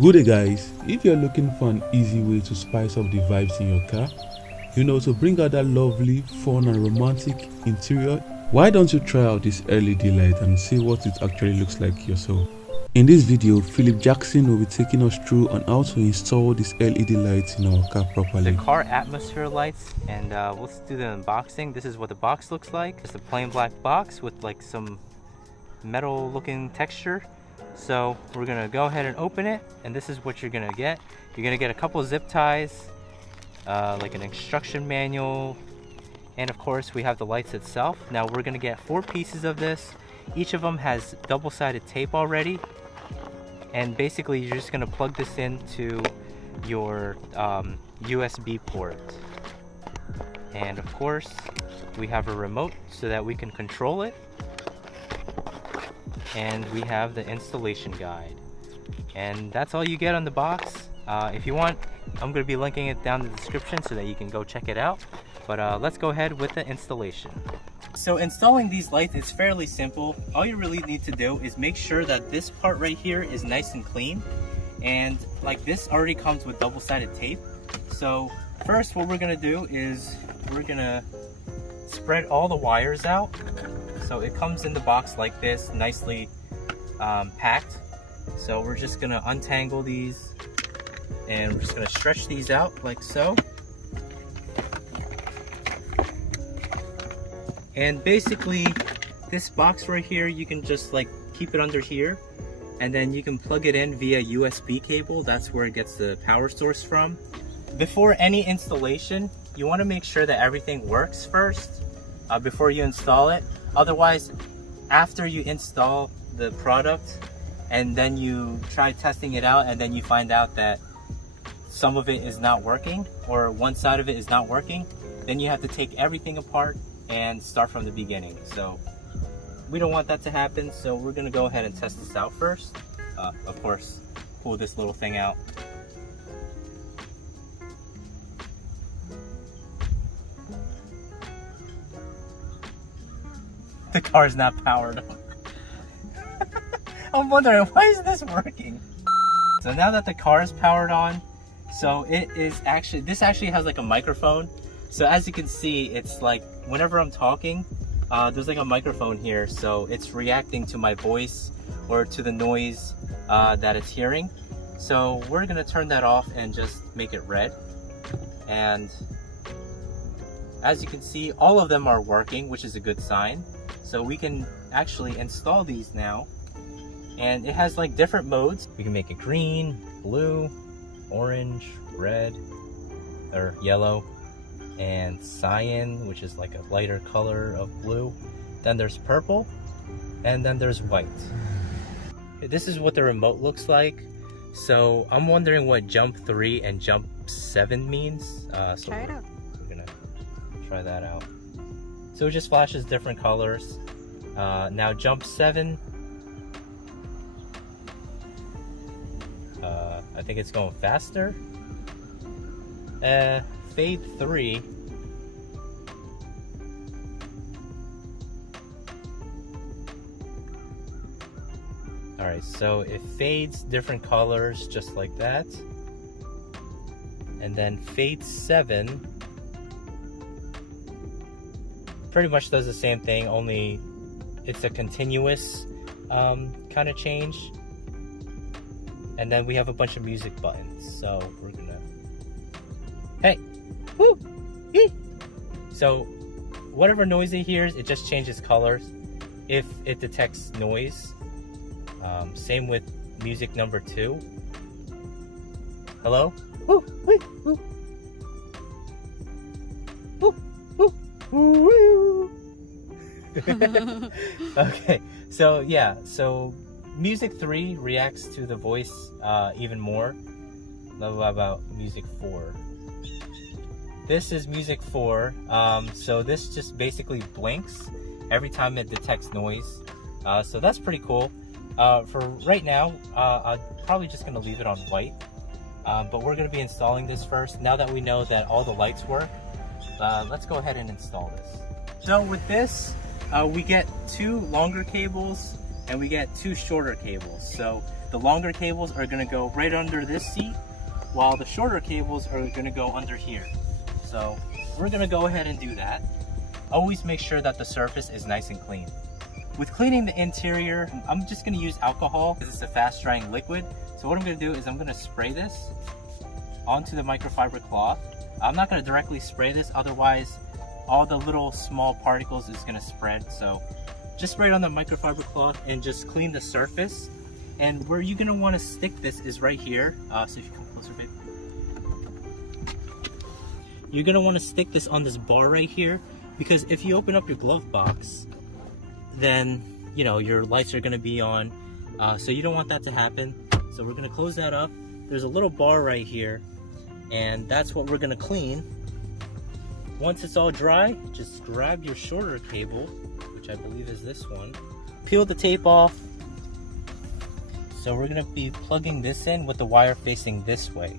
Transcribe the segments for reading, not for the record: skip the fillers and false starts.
Good day guys, if you're looking for an easy way to spice up the vibes in your car, to bring out that lovely, fun and romantic interior, why don't you try out this LED light and see what it actually looks like yourself. In this video, Philip Jackson will be taking us through on how to install these LED lights in our car properly. The car atmosphere lights, and let's do the unboxing. This is what the box looks like. It's a plain black box with like some metal looking texture. So we're gonna go ahead and open it, and this is what you're gonna get. You're gonna get a couple zip ties, like an instruction manual, and of course we have the lights itself. Now we're gonna get 4 pieces of this. Each of them has double-sided tape already, and basically you're just gonna plug this into your USB port. And of course we have a remote so that we can control it. And we have the installation guide, and that's all you get on the box. If you want, I'm going to be linking it down in the description so that you can go check it out. But let's go ahead with the installation. So installing these lights is fairly simple. All you really need to do is make sure that this part right here is nice and clean, and like this already comes with double-sided tape. So first what we're going to do is we're going to spread all the wires out. So it comes in the box like this, nicely packed. So we're just gonna untangle these, and we're just gonna stretch these out like so. And basically this box right here, you can just like keep it under here, and then you can plug it in via USB cable. That's where it gets the power source from. Before any installation, you want to make sure that everything works first before you install it. Otherwise, after you install the product and then you try testing it out, and then you find out that some of it is not working, or one side of it is not working, then you have to take everything apart and start from the beginning. So we don't want that to happen, so we're gonna go ahead and test this out first. Of course, pull this little thing out. The car's not powered on. I'm wondering, why is this working? So now that the car is powered on, so it is actually, this actually has like a microphone. So as you can see, it's like whenever I'm talking, there's like a microphone here. So it's reacting to my voice or to the noise that it's hearing. So we're gonna turn that off and just make it red. And as you can see, all of them are working, which is a good sign. So we can actually install these now, and it has like different modes. We can make it green, blue, orange, red, or yellow, and cyan, which is like a lighter color of blue. Then there's purple, and then there's white. This is what the remote looks like. So I'm wondering what jump 3 and jump 7 means. So try it out. We're gonna try that out. So it just flashes different colors. Now jump 7, I think it's going faster. Fade 3, alright, so it fades different colors just like that. And then fade 7 pretty much does the same thing, only it's a continuous kind of change. And then we have a bunch of music buttons, so we're gonna, hey, woo, ee. So whatever noise it hears, it just changes colors if it detects noise. Same with music number 2. Hello? Woo, woo, woo. Woo, woo, woo, woo. Okay, so yeah, so music 3 reacts to the voice even more. What about music 4? This is music 4. So this just basically blinks every time it detects noise. So that's pretty cool. For right now, I'm probably just gonna leave it on white. But we're gonna be installing this first. Now that we know that all the lights work, let's go ahead and install this. So with this, we get 2 longer cables and we get 2 shorter cables. So the longer cables are gonna go right under this seat, while the shorter cables are gonna go under here. So we're gonna go ahead and do that. Always make sure that the surface is nice and clean. With cleaning the interior, I'm just gonna use alcohol because it's a fast drying liquid. So what I'm gonna do is I'm gonna spray this onto the microfiber cloth. I'm not gonna directly spray this, otherwise all the little small particles is gonna spread. So just spray it on the microfiber cloth and just clean the surface. And where you're gonna wanna stick this is right here. So if you come closer, babe. You're gonna wanna stick this on this bar right here, because if you open up your glove box, then you know your lights are going to be on, so you don't want that to happen. So we're going to close that up. There's a little bar right here, and that's what we're going to clean. Once it's all dry, just grab your shorter cable, which I believe is this one, peel the tape off. So we're going to be plugging this in with the wire facing this way.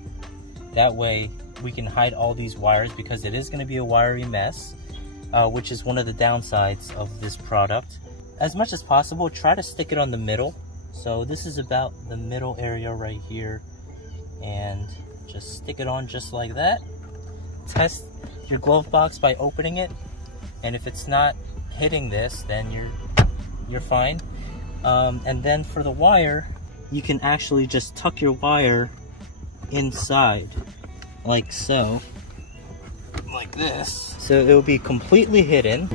That way we can hide all these wires, because it is going to be a wiry mess, which is one of the downsides of this product. As much as possible, try to stick it on the middle. So this is about the middle area right here, and just stick it on just like that. Test your glove box by opening it, and if it's not hitting this, then you're fine. And then for the wire, you can actually just tuck your wire inside like so, like this, so it will be completely hidden.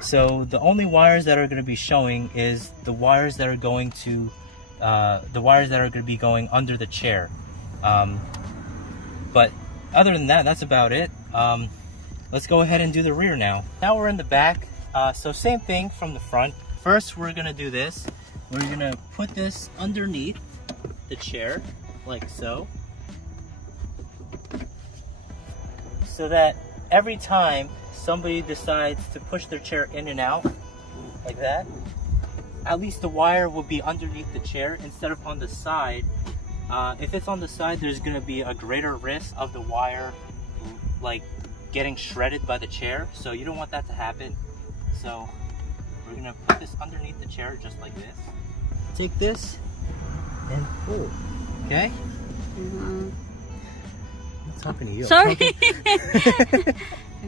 So the only wires that are going to be showing is the wires that are going to be going under the chair. But other than that, that's about it. Let's go ahead and do the rear now. Now we're in the back. So same thing from the front. First, we're going to do this. We're going to put this underneath the chair, like so. So that every time somebody decides to push their chair in and out, like that, at least the wire will be underneath the chair instead of on the side. If it's on the side, there's going to be a greater risk of the wire like getting shredded by the chair, so you don't want that to happen. So we're going to put this underneath the chair just like this. Take this and pull. Okay? I'm talking to you. Sorry. Go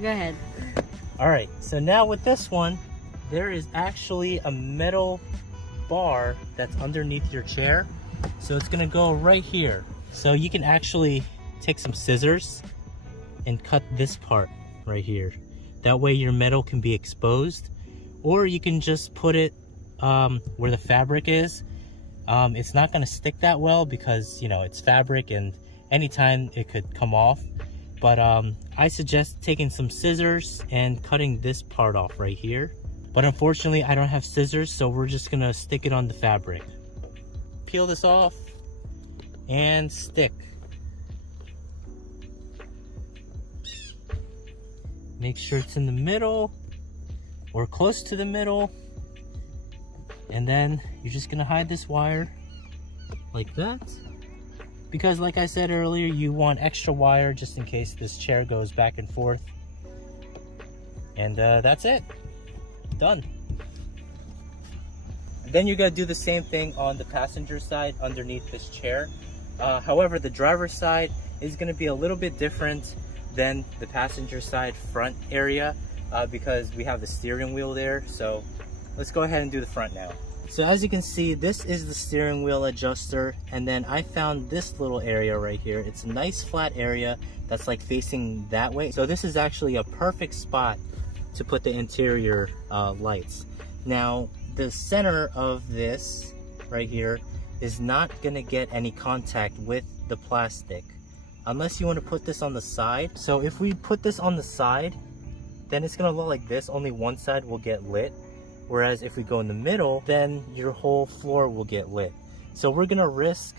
ahead. Alright, so now with this one, there is actually a metal bar that's underneath your chair. So it's gonna go right here. So you can actually take some scissors and cut this part right here. That way your metal can be exposed. Or you can just put it where the fabric is. It's not gonna stick that well because, you know, it's fabric and anytime it could come off. But I suggest taking some scissors and cutting this part off right here. But unfortunately, I don't have scissors, so we're just gonna stick it on the fabric. Peel this off and stick. Make sure it's in the middle or close to the middle. And then you're just gonna hide this wire like that. Because like I said earlier, you want extra wire just in case this chair goes back and forth. And that's it. Done. Then you gotta do the same thing on the passenger side underneath this chair. However, the driver's side is gonna be a little bit different than the passenger side front area because we have the steering wheel there. So let's go ahead and do the front now. So as you can see, this is the steering wheel adjuster, and then I found this little area right here. It's a nice flat area that's like facing that way. So this is actually a perfect spot to put the interior lights. Now, the center of this right here is not gonna get any contact with the plastic unless you want to put this on the side. So if we put this on the side, then it's gonna look like this. Only one side will get lit. Whereas if we go in the middle, then your whole floor will get lit. So we're gonna risk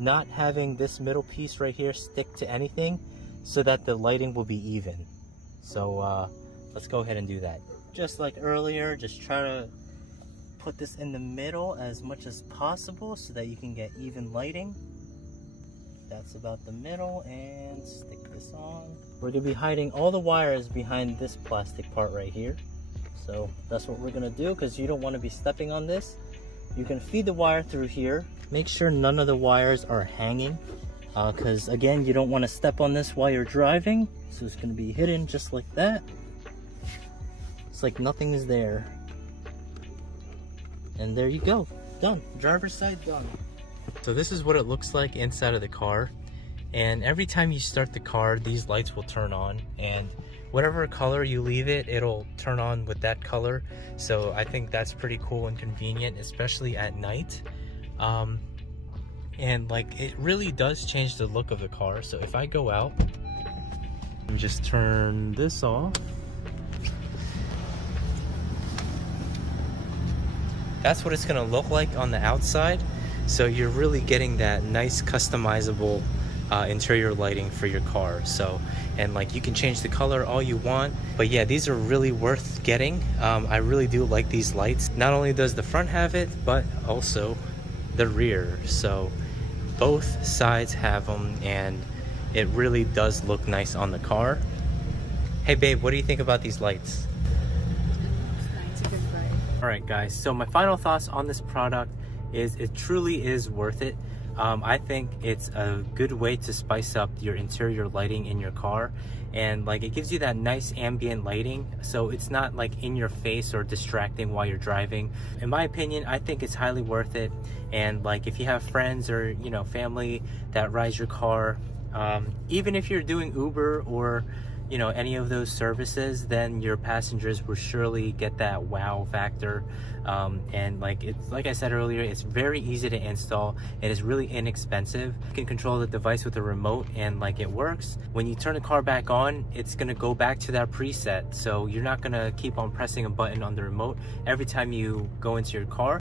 not having this middle piece right here stick to anything so that the lighting will be even. So let's go ahead and do that. Just like earlier, just try to put this in the middle as much as possible so that you can get even lighting. that's about the middle, and stick this on. We're gonna be hiding all the wires behind this plastic part right here. So that's what we're gonna do, because you don't want to be stepping on this. You can feed the wire through here. Make sure none of the wires are hanging, because again, you don't want to step on this while you're driving. So it's gonna be hidden just like that. It's like nothing is there. And there you go, done. Driver's side done. So this is what it looks like inside of the car. And every time you start the car, these lights will turn on, and whatever color you leave it, it'll turn on with that color. So I think that's pretty cool and convenient, especially at night. And like, it really does change the look of the car. So if I go out and just turn this off, that's what it's gonna look like on the outside. So you're really getting that nice customizable interior lighting for your car. So, and like, you can change the color all you want, but yeah, these are really worth getting. I really do like these lights. Not only does the front have it, but also the rear. So both sides have them, and it really does look nice on the car. Hey babe, what do you think about these lights? It's a good vibe. All right guys, so my final thoughts on this product is it truly is worth it. I think it's a good way to spice up your interior lighting in your car, and like, it gives you that nice ambient lighting, so it's not like in your face or distracting while you're driving. In my opinion, I think it's highly worth it. And like, if you have friends or, you know, family that rides your car, even if you're doing Uber or, you know, any of those services, then your passengers will surely get that wow factor. And like, it's like I said earlier, it's very easy to install. It is really inexpensive. You can control the device with a remote, and like, it works. When you turn the car back on, it's gonna go back to that preset, so you're not gonna keep on pressing a button on the remote every time you go into your car.